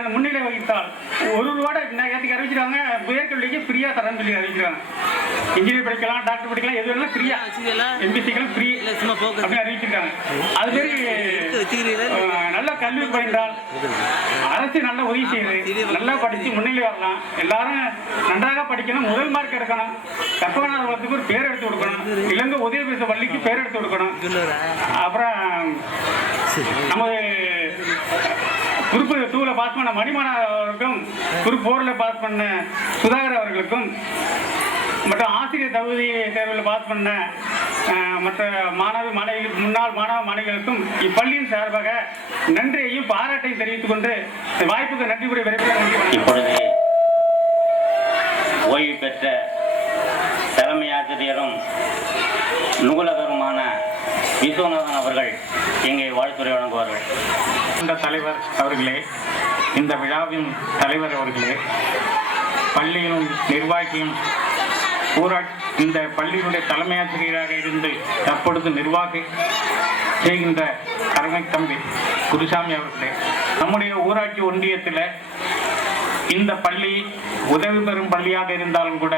அந்த முன்னிலை வகித்தால் ₹1 நேரத்துக்கு அறிவிச்சிருக்காங்க. உயர்கல்விக்கு ஃப்ரீயா தரேன்னு சொல்லி அறிவிச்சிருக்காங்க. இன்ஜினியர் படிக்கலாம், டாக்டர் படிக்கலாம், எது வேணாலும் ஃப்ரீயா, எம்பிசிக்கெல்லாம் ஃப்ரீ அப்படின்னு அறிவிச்சிருக்காங்க. அது மாதிரி நல்ல கல்வி பயின்றால் அரசு நல்ல உதவி செய்யுது. நல்லா படிச்சு முன்னிலை வரலாம். எல்லாரும் நன்றாக படிக்கணும், முதல் மார்க் எடுக்கணும், கற்பகநாதபுரத்துக்கு ஒரு பேர் எடுத்து கொடுக்கணும், இலங்கை உதயபேச பள்ளிக்கு பேர் எடுத்து கொடுக்கணும். அப்புறம் நமது குரூப் 2ல பாஸ் பண்ண மணிமானா அவர்களுக்கும், குரூப் 4ல பாஸ் பண்ண சுதாகர் அவர்களுக்கும், மற்றும் ஆசிரியர் தகுதி தேர்வில் பாஸ் பண்ண மற்ற முன்னாள் மாணவ மாணவிகளுக்கும் இப்பள்ளியின் சார்பாக நன்றியையும் பாராட்டையும் தெரிவித்துக் கொண்டு வாய்ப்புக்கு நன்றி கூறி விரைவில் இப்பொழுது ஓய்வு பெற்ற தலைமை ஆசிரியரும் நூலகருமான விஸ்வநாதன் அவர்கள் இங்கே வாழ்த்துரை வழங்குவார்கள். இந்த தலைவர் அவர்களே, இந்த விழாவின் தலைவர் அவர்களே, பள்ளியின் நிர்வாகியும் இந்த பள்ளியினுடைய தலைமை ஆசிரியராக இருந்து தற்பொழுது நிர்வாகி செய்கின்ற அருமை தம்பி குருசாமி அவர்களே, நம்முடைய ஊராட்சி ஒன்றியத்தில் இந்த பள்ளி உதவி பெறும் பள்ளியாக இருந்தாலும் கூட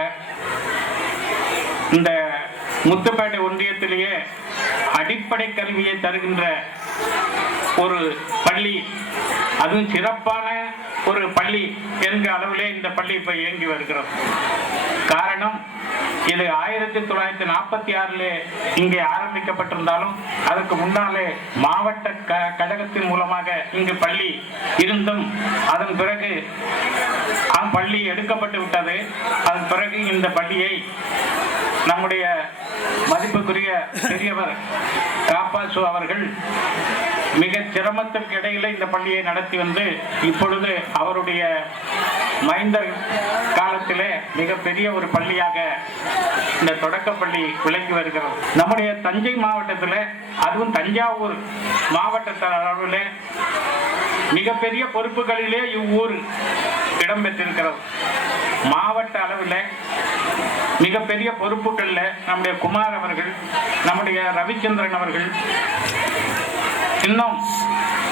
இந்த முத்துப்பேட்டை ஒன்றியத்திலேயே அடிப்படை கல்வியை தருகின்ற ஒரு பள்ளி, அதுவும் சிறப்பான ஒரு பள்ளி என்கிற அளவிலே இந்த பள்ளி இப்ப இயங்கி வருகிறது. காரணம், இது 1946 இங்கே ஆரம்பிக்கப்பட்டிருந்தாலும் அதற்கு முன்னாலே மாவட்ட கழகத்தின் மூலமாக இங்கு பள்ளி இருந்தும் அதன் பிறகு பள்ளி எடுக்கப்பட்டு விட்டது. அதன் பிறகு இந்த பள்ளியை நம்முடைய மதிப்புக்குரிய பெரியவர் காப்பாசு அவர்கள் மிக சிரமத்திற்கு இடையில இந்த பள்ளியை நடத்தி வந்து இப்பொழுது அவருடைய மைந்தர் காலத்திலே மிகப்பெரிய ஒரு பள்ளியாக இந்த தொடக்கப்பள்ளி விளங்கி வருகிறது. நம்முடைய தஞ்சை மாவட்டத்தில், அதுவும் தஞ்சாவூர் மாவட்ட அளவில் மிகப்பெரிய பொறுப்புகளிலே இவ்வூர் இடம்பெற்றிருக்கிறது. மாவட்ட அளவில் மிகப்பெரிய பொறுப்புகளில் நம்முடைய குமார் அவர்கள், நம்முடைய ரவிச்சந்திரன் அவர்கள், இன்னும்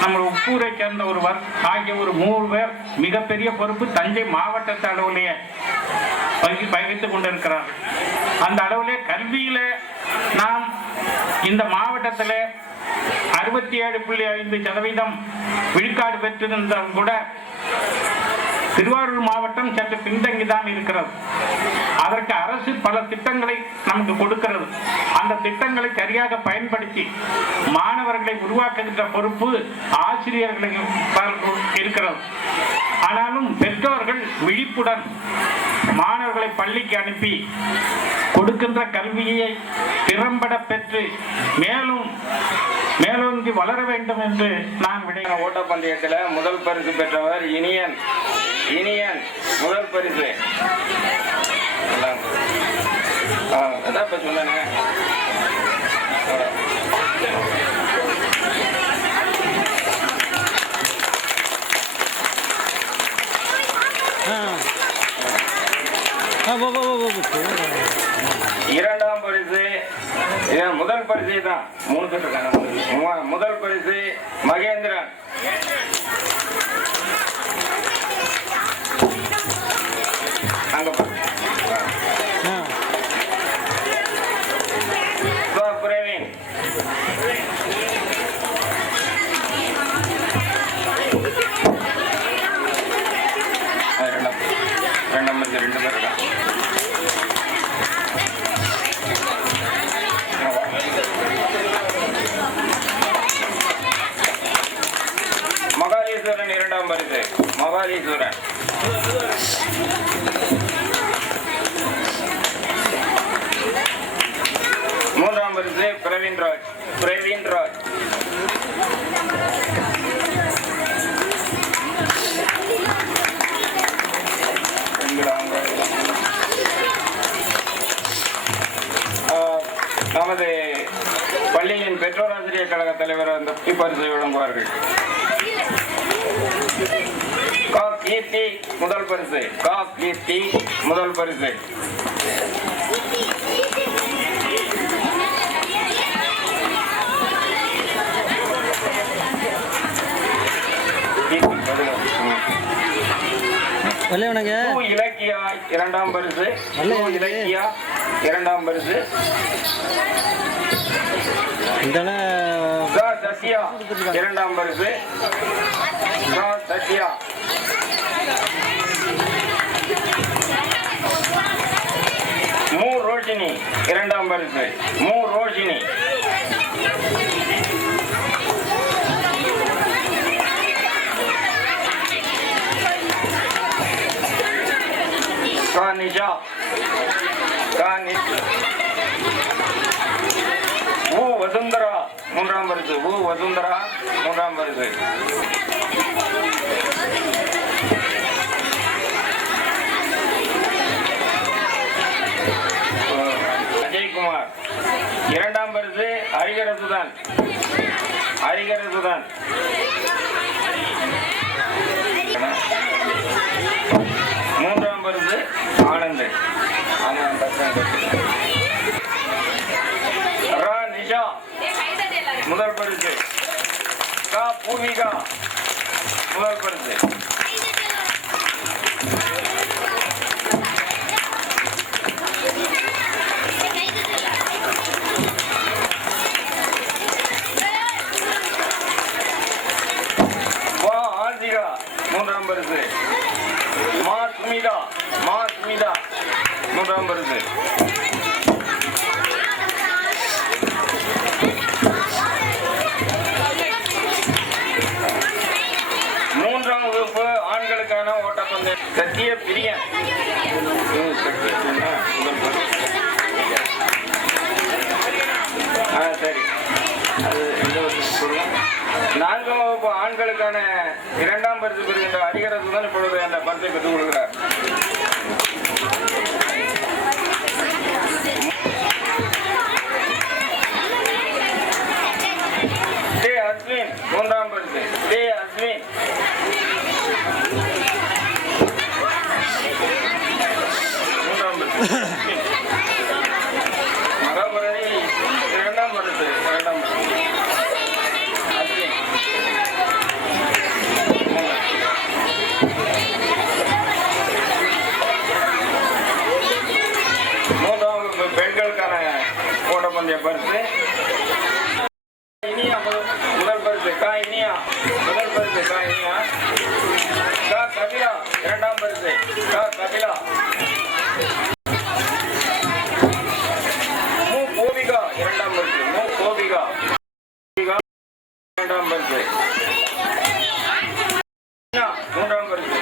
நம்ம உப்பூரை சேர்ந்த ஒருவர் ஆகிய ஒரு 3 பேர் மிகப்பெரிய பொறுப்பு தஞ்சை மாவட்ட அளவிலேயே வகித்துக் கொண்டிருக்கிறார்கள். அந்த அளவிலே கல்வியில நாம் இந்த மாவட்டத்தில் 67.5% விழுக்காடு பெற்றிருந்தாலும் கூட திருவாரூர் மாவட்டம் சற்று பின்தங்கிதான் இருக்கிறது. அதற்கு அரசு பல திட்டங்களை நமக்கு கொடுக்கிறது. அந்த திட்டங்களை சரியாக பயன்படுத்தி மாணவர்களை உருவாக்குகின்ற பொறுப்பு ஆசிரியர்களுக்கு இருக்கிறது. ஆனாலும் பெற்றோர்கள் விழிப்புடன் மாணவர்களை பள்ளிக்கு அனுப்பி கொடுக்கின்ற கல்வியை திறம்பட பெற்று மேலும் மேலோங்கி வளர வேண்டும் என்று நான் ஓட்டப்பந்தயத்தில் முதல் பரிசு பெற்றவர் இனியன் முதல் பரிசு. அதான் இப்ப சொன்னேன். இரண்டாம் பரிசு முதல் பரிசு தான் 3 பேர் இருக்காங்க. முதல் பரிசு மகேந்திரன். அங்க பிரவீன். ரெண்டாம் பரிசு 2 பேர் இருக்காங்க. மகாலீஸ்வரன் இரண்டாம் பரிசு. மகாலீஸ்வரன். மூன்றாம் பரிசு பிரவீன்ராஜ். நமது பள்ளியின் பெற்றோர் ஆசிரியர் கழக தலைவர் அந்த பரிசை வழங்குவார்கள். கீர்த்தி முதல் பரிசு. கீர்த்தி முதல் பரிசு. கீர்த்தி கவியா இரண்டாம் பரிசு, மு இலக்கியா இரண்டாம் பரிசு, சத்யா இரண்டாம் பரிசு, சத்யா மு ரோஷினி இரண்டாம் பரிசு, மு ரோஷினி நிஷா ஊ வசுந்தரா மூன்றாம் பரிசு, ஊ வசுந்தரா மூன்றாம் பரிசு, அஜய்குமார் இரண்டாம் பரிசு, ஹரிகரசுதான் ஹரிகரசுதான் மூன்றாம் பரிசு ஆனந்த் நிஷா முதல் பரிசு, பூமிகா முதல் பரிசு, ஆசிகா மூன்றாம் பரிசு, மா சுமிதா மூன்றாம் பரிசு, மூன்றாம் வகுப்பு ஆண்களுக்கான ஓட்டப்பந்தயம் சத்திய பிரியன் சரி அது எந்த சொல்லுங்க. 4ஆம் வகுப்பு ஆண்களுக்கான இரண்டாம் பரிசு பெறுகின்ற ஹரிகரசு தான் இப்பொழுது அந்த பரிசை பெற்றுக் கொள்கிறார். அஸ்வின் மூன்றாம் பரிசு, அஸ்வின் மூன்றாம் பரிசு, மகாபாரதி இரண்டாம் பரிசு, அஸ்வின் மூன்றாம் வகுப்பு பெண்களுக்கான ஓட்டப்பந்தய பரிசு இனியா முதல் பரிசு, இனியா முதல் பரிசு, இனியா கபிலா இரண்டாம் பரிசு, கபிலா மு கோபிகா இரண்டாம் பரிசு, மு கோபிகா இரண்டாம் பரிசு, மூன்றாம் பரிசு,